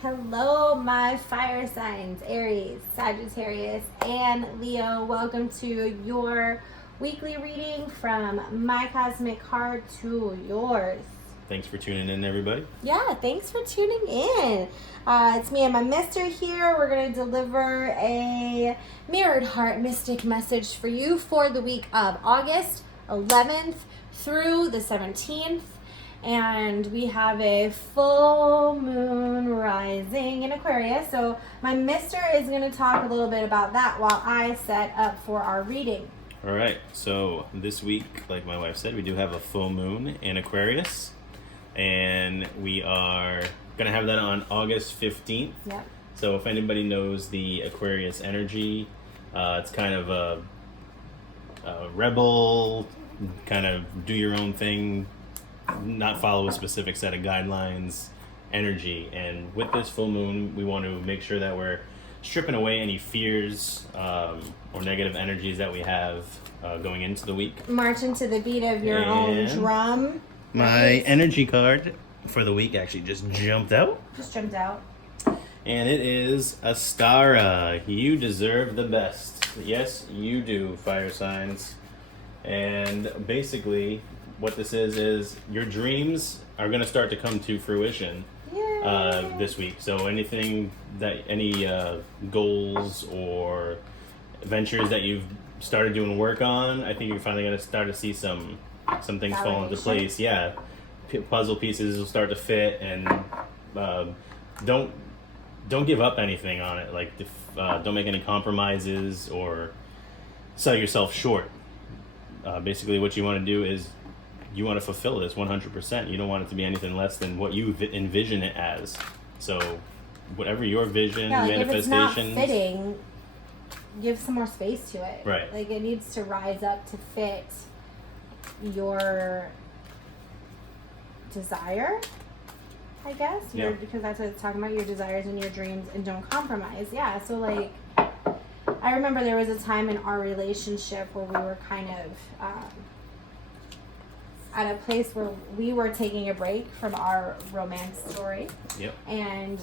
Hello, my fire signs, Aries, Sagittarius, and Leo. Welcome to your weekly reading from my cosmic card to yours. Thanks for tuning in, everybody. Yeah, thanks for tuning in. It's me and my mister here. We're going to deliver a mirrored heart mystic message for you for the week of August 11th through the 17th. And we have a full moon rising in Aquarius. So my mister is going to talk a little bit about that while I set up for our reading. All right, so this week, like my wife said, we do have a full moon in Aquarius. And we are going to have that on August 15th. Yep. So if anybody knows the Aquarius energy, it's kind of a rebel, kind of do your own thing, not follow a specific set of guidelines energy. And with this full moon, we want to make sure that we're stripping away any fears or negative energies that we have going into the week. March into the beat of your own drum. My energy card for the week actually just jumped out. Just jumped out. And it is Astara. You deserve the best. Yes, you do, fire signs. And basically, what this is your dreams are going to start to come to fruition this week. So any goals or ventures that you've started doing work on, I think you're finally going to start to see some things fall into place. Yeah, puzzle pieces will start to fit, and don't give up anything on it. Like, don't make any compromises or sell yourself short. Basically, what you want to do is you want to fulfill this 100%. You don't want it to be anything less than what you envision it as. So, whatever your vision, manifestations. If it's not fitting, give some more space to it. Right. Like, it needs to rise up to fit your desire, I guess. Because that's what it's talking about, your desires and your dreams, and don't compromise. Yeah, so like, I remember there was a time in our relationship where we were kind of at a place where we were taking a break from our romance story. Yep. And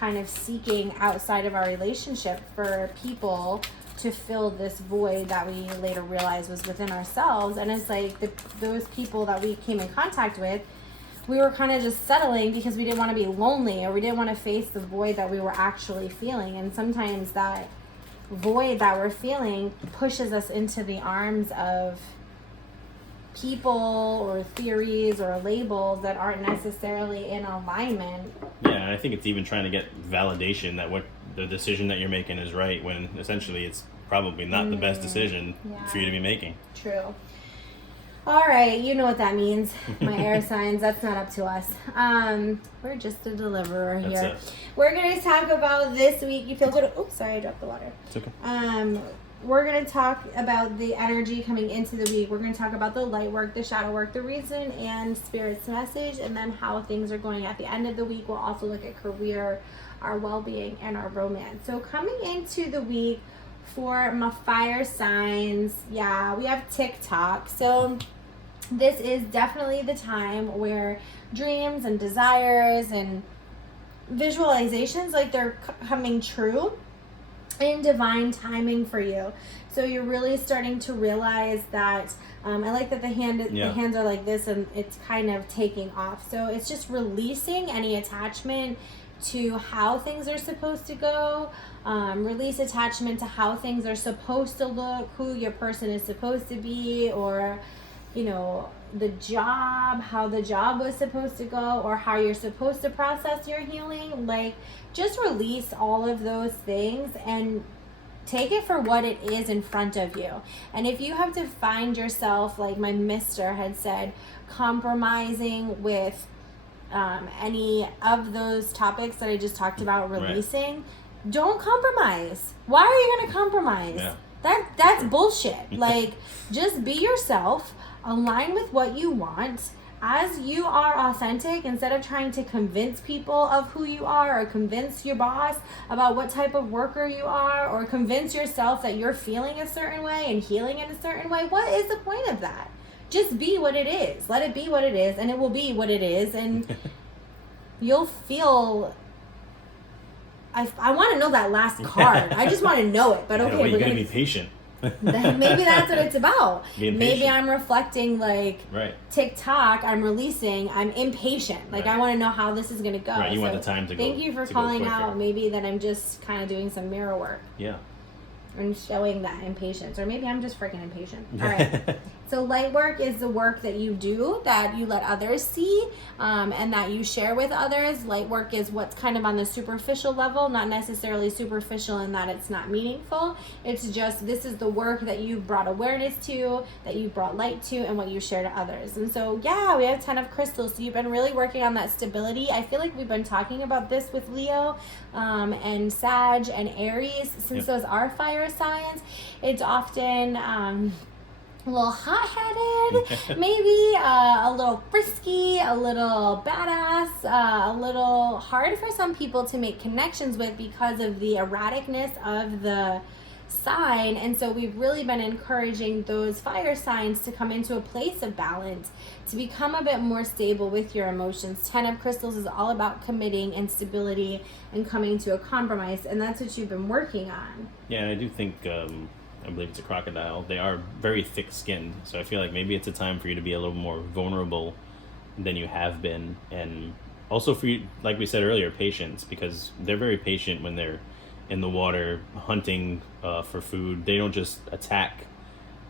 kind of seeking outside of our relationship for people to fill this void that we later realized was within ourselves. And it's like those people that we came in contact with, we were kind of just settling because we didn't want to be lonely, or we didn't want to face the void that we were actually feeling. And sometimes that void that we're feeling pushes us into the arms of people or theories or labels that aren't necessarily in alignment. Yeah, and I think it's even trying to get validation that what the decision that you're making is right, when essentially it's probably not the best decision for you to be making. True. All right, you know what that means, my air signs. That's not up to us. We're just a deliverer here. That's us. We're going to talk about this week. You feel good? Oops, sorry, I dropped the water. It's okay. We're going to talk about the energy coming into the week. We're going to talk about the light work, the shadow work, the reason and spirit's message, and then how things are going at the end of the week. We'll also look at career, our well-being, and our romance. So coming into the week for my fire signs, we have TikTok. So this is definitely the time where dreams and desires and visualizations, like, they're coming true in divine timing for you. So you're really starting to realize that I like that the hands are like this, and it's kind of taking off. So it's just releasing any attachment to how things are supposed to go. Release attachment to how things are supposed to look, who your person is supposed to be, or the job, how the job was supposed to go, or how you're supposed to process your healing. Like, just release all of those things and take it for what it is in front of you. And if you have to find yourself, like my mister had said, compromising with any of those topics that I just talked about releasing, don't compromise. Why are you going to compromise? Yeah. That's bullshit. Like, just be yourself. Align with what you want as you are authentic, instead of trying to convince people of who you are, or convince your boss about what type of worker you are, or convince yourself that you're feeling a certain way and healing in a certain way. What is the point of that? Just be what it is. Let it be what it is, and it will be what it is, and you'll feel I want to know that last card. I just want to know it. But okay, you gotta be patient. Maybe that's what it's about. Maybe I'm reflecting like TikTok. I'm releasing. I'm impatient. Like I want to know how this is gonna go. Right. You want the time to go. Thank you for calling out. Maybe that I'm just kind of doing some mirror work. Yeah. And showing that impatience, or maybe I'm just freaking impatient. All right. So light work is the work that you do, that you let others see, and that you share with others. Light work is what's kind of on the superficial level, not necessarily superficial in that it's not meaningful. It's just, this is the work that you've brought awareness to, that you brought light to, and what you share to others. And so, yeah, we have 10 of crystals. So you've been really working on that stability. I feel like we've been talking about this with Leo and Sag and Aries, since those are fire signs. It's often a little hot-headed, maybe a little frisky, a little badass, a little hard for some people to make connections with because of the erraticness of the sign. And so we've really been encouraging those fire signs to come into a place of balance, to become a bit more stable with your emotions. 10 of crystals is all about committing and stability and coming to a compromise, and that's what you've been working on. Yeah, and I do think I believe it's a crocodile. They are very thick-skinned, so I feel like maybe it's a time for you to be a little more vulnerable than you have been, and also for you, like we said earlier, patience, because they're very patient when they're in the water hunting for food. They don't just attack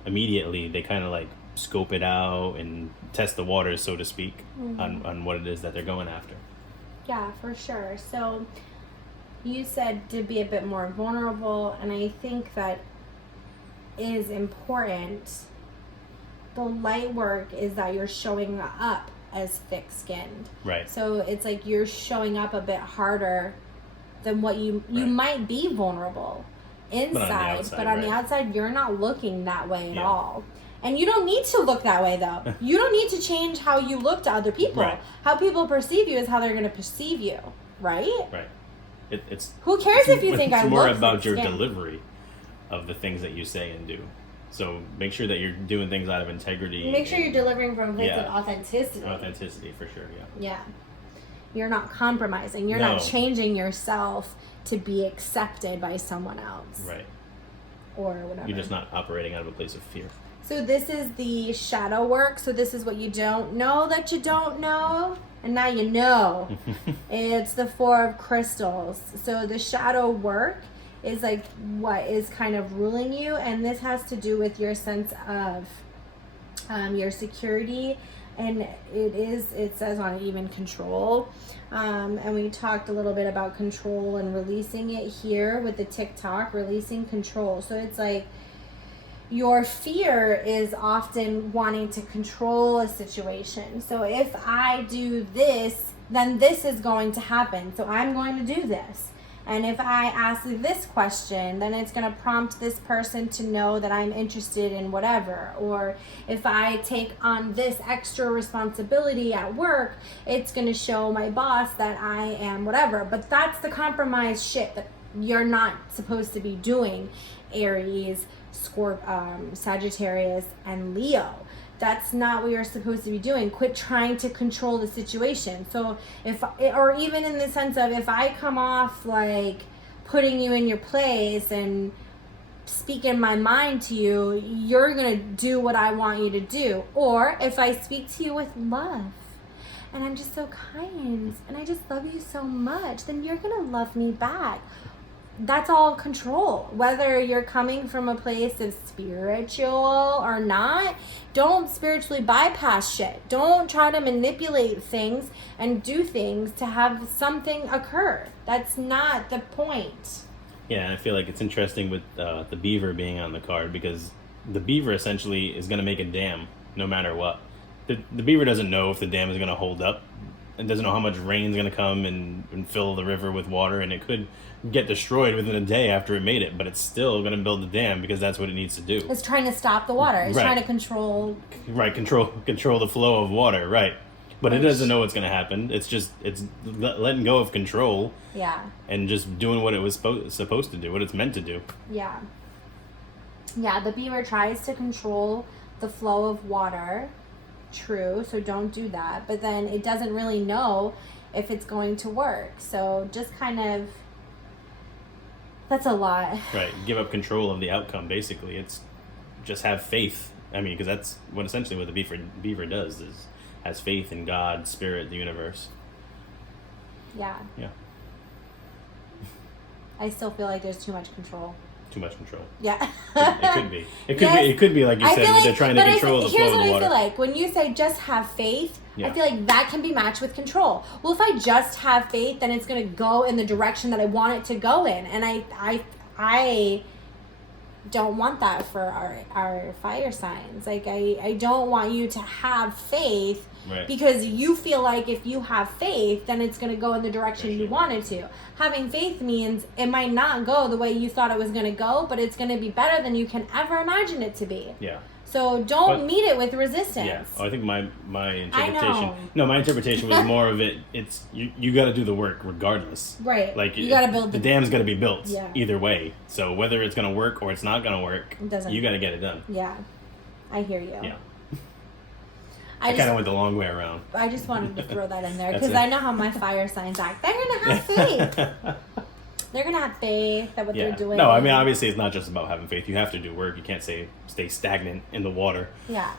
immediately. They kind of like scope it out and test the waters, so to speak, on what it is that they're going after. Yeah, for sure. So you said to be a bit more vulnerable, and I think that is important. The light work is that you're showing up as thick-skinned. Right. So it's like you're showing up a bit harder than what you might be vulnerable inside, but on the outside you're not looking that way at all. And you don't need to look that way, though. You don't need to change how you look to other people. Right. How people perceive you is how they're going to perceive you, right? Right. It's who cares if you think I look? It's more about your delivery of the things that you say and do. So make sure that you're doing things out of integrity. Make sure you're delivering from a place of authenticity. Authenticity, for sure, Yeah. You're not compromising. You're not changing yourself to be accepted by someone else. Right. Or whatever. You're just not operating out of a place of fear. So this is the shadow work. So this is what you don't know that you don't know. And now you know. It's the 4 of crystals. So the shadow work is like what is kind of ruling you, and this has to do with your sense of your security, and it says on it even control, and we talked a little bit about control and releasing it here with the TikTok, releasing control. So it's like your fear is often wanting to control a situation. So if I do this, then this is going to happen, so I'm going to do this. And if I ask this question, then it's going to prompt this person to know that I'm interested in whatever. Or if I take on this extra responsibility at work, it's going to show my boss that I am whatever. But that's the compromise shit that you're not supposed to be doing, Aries, Sagittarius, and Leo. That's not what you're supposed to be doing. Quit trying to control the situation. So or even in the sense of, if I come off like putting you in your place and speaking my mind to you, you're going to do what I want you to do. Or if I speak to you with love and I'm just so kind and I just love you so much, then you're going to love me back. That's all control. Whether you're coming from a place of spiritual or not, don't spiritually bypass shit. Don't try to manipulate things and do things to have something occur. That's not the point. Yeah, and I feel like it's interesting with the beaver being on the card, because the beaver essentially is going to make a dam no matter what. The beaver doesn't know if the dam is going to hold up. It doesn't know how much rain is going to come and fill the river with water, and it could get destroyed within a day after it made it, but it's still going to build the dam because that's what it needs to do. It's trying to stop the water. It's trying to control... Right, control the flow of water, right. But it doesn't know what's going to happen. It's letting go of control. Yeah. And just doing what it was supposed to do, what it's meant to do. Yeah. Yeah, the beaver tries to control the flow of water. True, so don't do that. But then it doesn't really know if it's going to work. So just kind of That's a lot. Right. Give up control of the outcome. Basically, it's just have faith. I mean, because that's what essentially what the beaver does is has faith in God, spirit, the universe. Yeah. Yeah. I still feel like there's too much control. Too much control. Yeah. It could be. It could Yes. be. It could be like you I said, feel where they're like- trying to but control the flow here's of the what water. I feel like. When you say just have faith, Yeah. I feel like that can be matched with control. Well, if I just have faith, then it's going to go in the direction that I want it to go in. And I don't want that for our fire signs. Like, I don't want you to have faith. Right. Because you feel like if you have faith, then it's going to go in the direction you want it to. Having faith means it might not go the way you thought it was going to go, but it's going to be better than you can ever imagine it to be. Yeah. So don't meet it with resistance. Yeah. Oh, I think my interpretation. know. No, my interpretation was more of it. It's you got to do the work regardless. Right. Like you got to build the dam's got to be built. Yeah. Either way. So whether it's going to work or it's not going to work, It doesn't. you got to get it done. Yeah. I hear you. Yeah. I kind of went the long way around. I just wanted to throw that in there That's because it. I know how my fire signs act. They're going to have faith. They're going to have faith that what they're doing. No, I mean, obviously it's not just about having faith. You have to do work. You can't stay stagnant in the water. Yeah.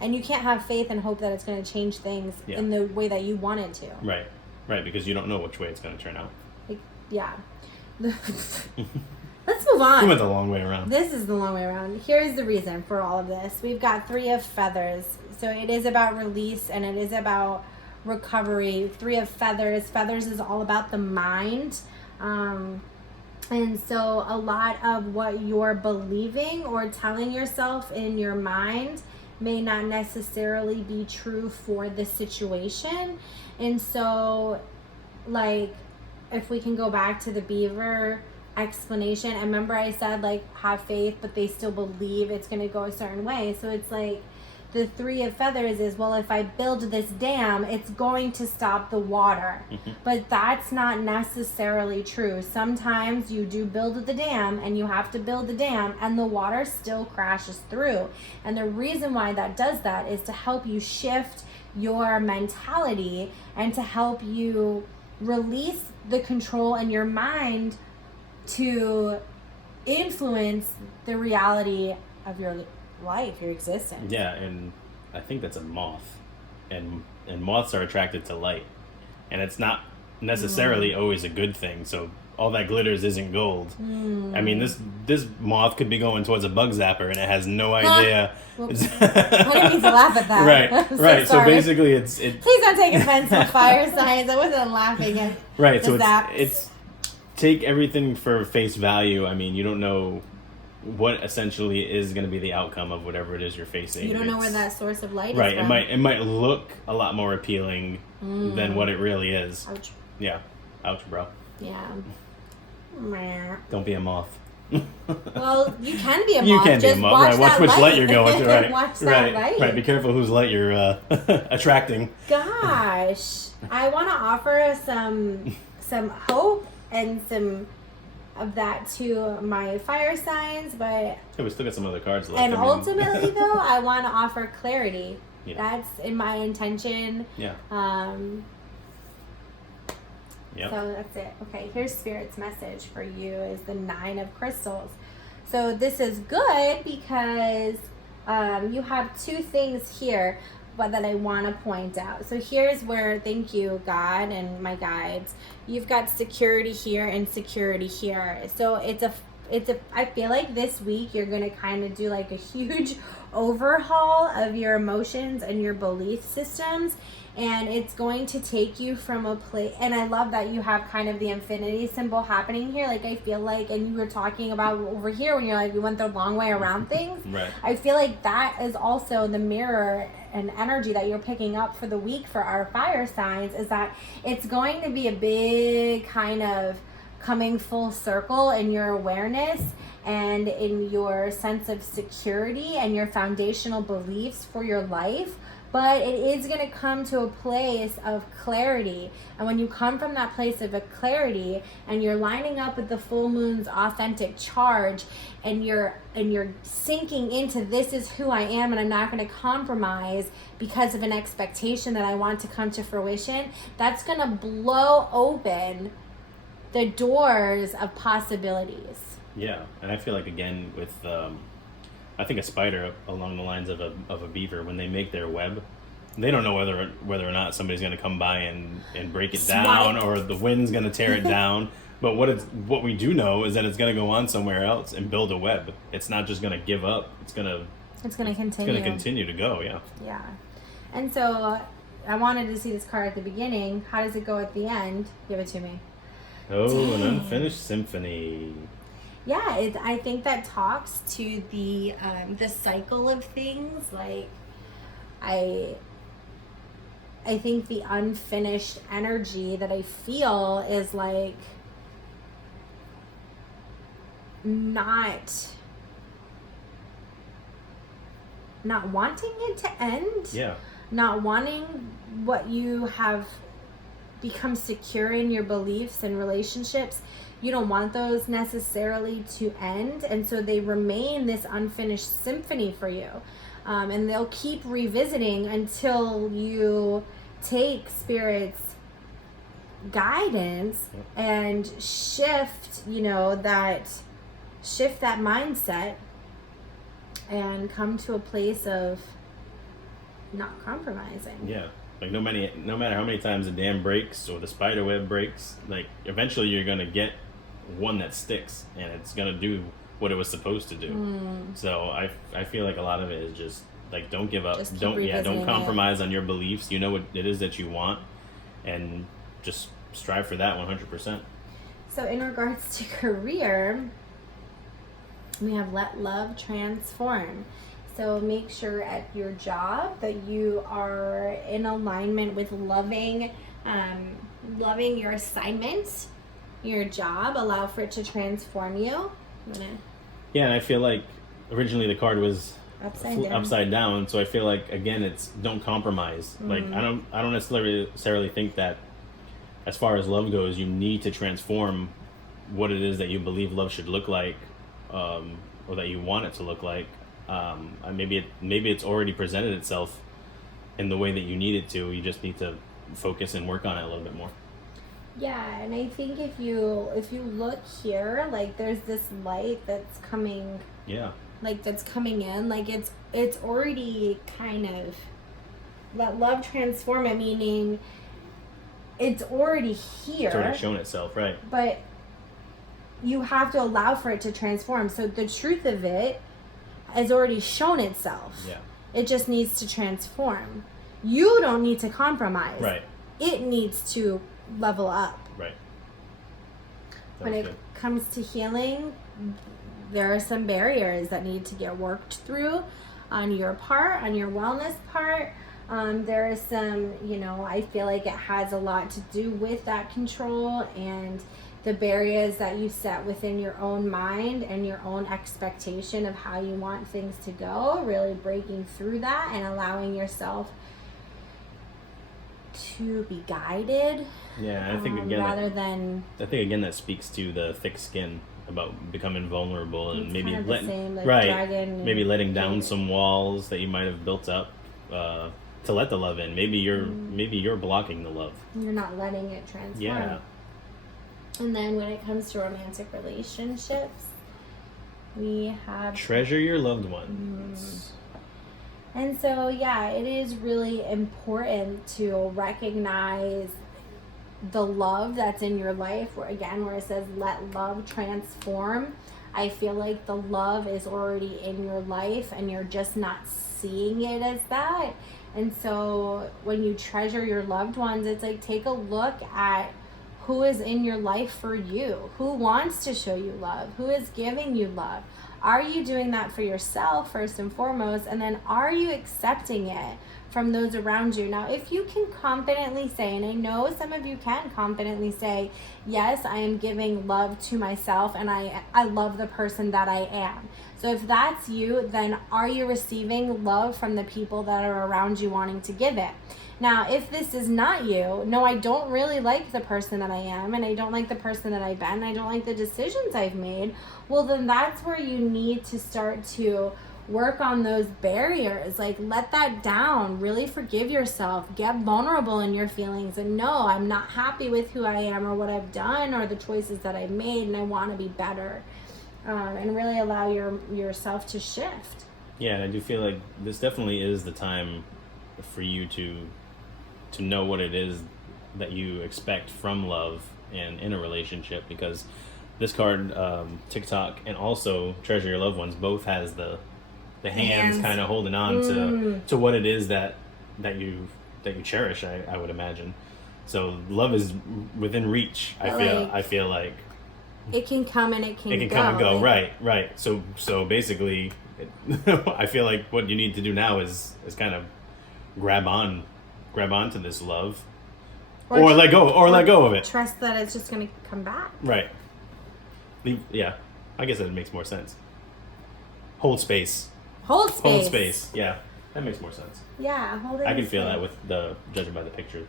And you can't have faith and hope that it's going to change things Yeah. in the way that you want it to. Right. Right, because you don't know which way it's going to turn out. Like, yeah. Let's move on. We went the long way around. This is the long way around. Here's the reason for all of this. We've got 3 of feathers. So it is about release and it is about recovery. 3 of feathers. Feathers is all about the mind. And so a lot of what you're believing or telling yourself in your mind may not necessarily be true for the situation. And so, like, if we can go back to the beaver explanation, and remember I said, like, have faith, but they still believe it's going to go a certain way. So it's like the 3 of feathers is, well, if I build this dam, it's going to stop the water. But that's not necessarily true. Sometimes you do build the dam and you have to build the dam and the water still crashes through. And the reason why that does that is to help you shift your mentality and to help you release the control in your mind to influence the reality of your life, your existence. Yeah, and I think that's a moth. And moths are attracted to light. And it's not necessarily always a good thing. So all that glitters isn't gold. I mean, this moth could be going towards a bug zapper and it has no idea. I didn't mean to laugh at that. Right, I'm right. So sorry. basically it's Please don't take offense to fire signs. I wasn't laughing at right. the So zaps. it's take everything for face value. I mean, you don't know what essentially is going to be the outcome of whatever it is you're facing. You don't know where that source of light right. is from. It might look a lot more appealing than what it really is. Ouch. Yeah. Ouch, bro. Yeah. Meh. Don't be a moth. Well, you can be a moth. You can be a Just moth. watch Right. Watch that which light. light you're going to. Right. Watch that right. light. Right. Be careful whose light you're attracting. Gosh, I want to offer some hope and some of that to my fire signs, but Hey, we still got some other cards left. and I mean- ultimately though, I want to offer clarity. Yeah. That's in my intention. Yeah. Yep. So that's it. Okay, here's Spirit's message for you is the 9 of crystals. So this is good because you have 2 things here but that I want to point out. So here's where, thank you, God and my guides. You've got security here and security here. So it's a I feel like this week you're going to kind of do like a huge overhaul of your emotions and your belief systems. And it's going to take you from a place, and I love that you have kind of the infinity symbol happening here. Like, I feel like, and you were talking about over here when you're like, you went the long way around things. Right. I feel like that is also the mirror and energy that you're picking up for the week for our fire signs, is that it's going to be a big kind of coming full circle in your awareness and in your sense of security and your foundational beliefs for your life. But it is going to come to a place of clarity. And when you come from that place of a clarity and you're lining up with the full moon's authentic charge and you're sinking into, this is who I am and I'm not going to compromise because of an expectation that I want to come to fruition, that's going to blow open the doors of possibilities. Yeah, and I feel like, again, with I think a spider, along the lines of a beaver, when they make their web, they don't know whether or not somebody's going to come by and break it down, or the wind's going to tear it down. But what we do know is that it's going to go on somewhere else and build a web. It's not just going to give up. It's going to continue. It's going to continue to go. Yeah. Yeah, and so I wanted to see this card at the beginning. How does it go at the end? Give it to me. Oh, Dang. An unfinished symphony. Yeah, I think that talks to the cycle of things. Like, I think the unfinished energy that I feel is like not wanting it to end. Yeah. Not wanting what you have become secure in your beliefs and relationships. You don't want those necessarily to end, and so they remain this unfinished symphony for you. And they'll keep revisiting until you take Spirit's guidance and shift that mindset and come to a place of not compromising. Yeah. Like, no matter how many times the dam breaks or the spider web breaks, like, eventually you're going to get one that sticks, and it's going to do what it was supposed to do. So I feel like a lot of it is just, like, don't give up. Don't compromise on your beliefs. You know what it is that you want, and just strive for that 100%. So in regards to career, we have let love transform. So make sure at your job that you are in alignment with loving your assignment, your job. Allow for it to transform you. Yeah, and I feel like originally the card was upside down, so I feel like, again, it's don't compromise. Like, I don't necessarily think that as far as love goes, you need to transform what it is that you believe love should look like, or that you want it to look like. Maybe it's already presented itself in the way that you need it to. You just need to focus and work on it a little bit more. Yeah, and I think if you look here, like, there's this light that's coming. Yeah. Like, that's coming in. Like, it's already kind of let love transform it, meaning it's already here. It's already shown itself, right? But you have to allow for it to transform. So the truth of it has already shown itself. Yeah. It just needs to transform. You don't need to compromise. Right. It needs to level up. Right. When it comes to healing, there are some barriers that need to get worked through on your part, on your wellness part. There is some, I feel like it has a lot to do with that control and the barriers that you set within your own mind and your own expectation of how you want things to go, really breaking through that and allowing yourself to be guided. Yeah, I think again that speaks to the thick skin about becoming vulnerable and maybe maybe letting down some walls that you might have built up to let the love in. Maybe you're blocking the love. You're not letting it transform. Yeah. And then when it comes to romantic relationships, we have treasure your loved ones. And so, yeah, it is really important to recognize the love that's in your life. Where it says let love transform. I feel like the love is already in your life and you're just not seeing it as that. And so when you treasure your loved ones, it's like, take a look at who is in your life for you, who wants to show you love, who is giving you love. Are you doing that for yourself first and foremost? And then are you accepting it from those around you? Now, if you can confidently say, and I know some of you can confidently say, yes, I am giving love to myself and I love the person that I am. So if that's you, then are you receiving love from the people that are around you wanting to give it? Now, if this is not you, no, I don't really like the person that I am, and I don't like the person that I've been, I don't like the decisions I've made, well, then that's where you need to start to work on those barriers. Like, let that down. Really forgive yourself. Get vulnerable in your feelings and no, I'm not happy with who I am or what I've done or the choices that I made, and I want to be better. And really allow yourself to shift. Yeah, and I do feel like this definitely is the time for you to know what it is that you expect from love and in a relationship, because this card, TikTok, and also Treasure Your Loved Ones, both has the hands kind of holding on to what it is that you cherish. I would imagine. So love is within reach. I feel like it can come and it can go. Come and go. Right. So basically, I feel like what you need to do now is kind of grab onto this love, or let go of it. Trust that it's just going to come back. Right. Yeah, I guess that makes more sense. Hold space. Yeah, that makes more sense. Yeah, hold it. I can feel that with the judging by the picture.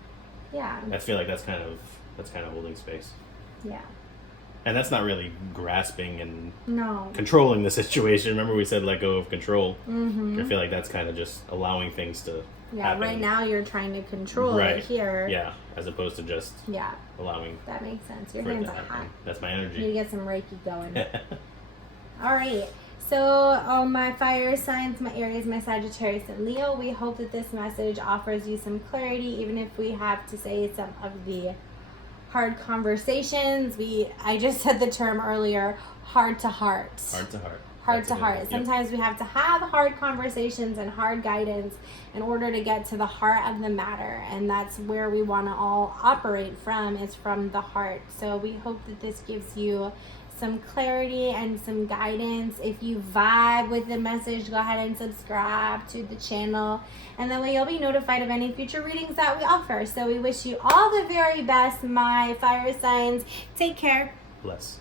Yeah. I feel like that's kind of holding space. Yeah. And that's not really grasping and no controlling the situation. Remember we said let go of control. Mm-hmm. I feel like that's kind of just allowing things to happen. Right now you're trying to control it here. Yeah, as opposed to just allowing. That makes sense. Your hands are hot. That's my energy. You need to get some Reiki going. All right. So, all my fire signs, my Aries, my Sagittarius, and Leo, we hope that this message offers you some clarity, even if we have to say some of the hard conversations. I just said the term earlier, heart to heart. Heart to heart. Sometimes we have to have hard conversations and hard guidance in order to get to the heart of the matter. And that's where we want to all operate from, is from the heart. So we hope that this gives you some clarity and some guidance. If you vibe with the message, go ahead and subscribe to the channel, and that way you'll be notified of any future readings that we offer. So we wish you all the very best, my fire signs. Take care. Bless.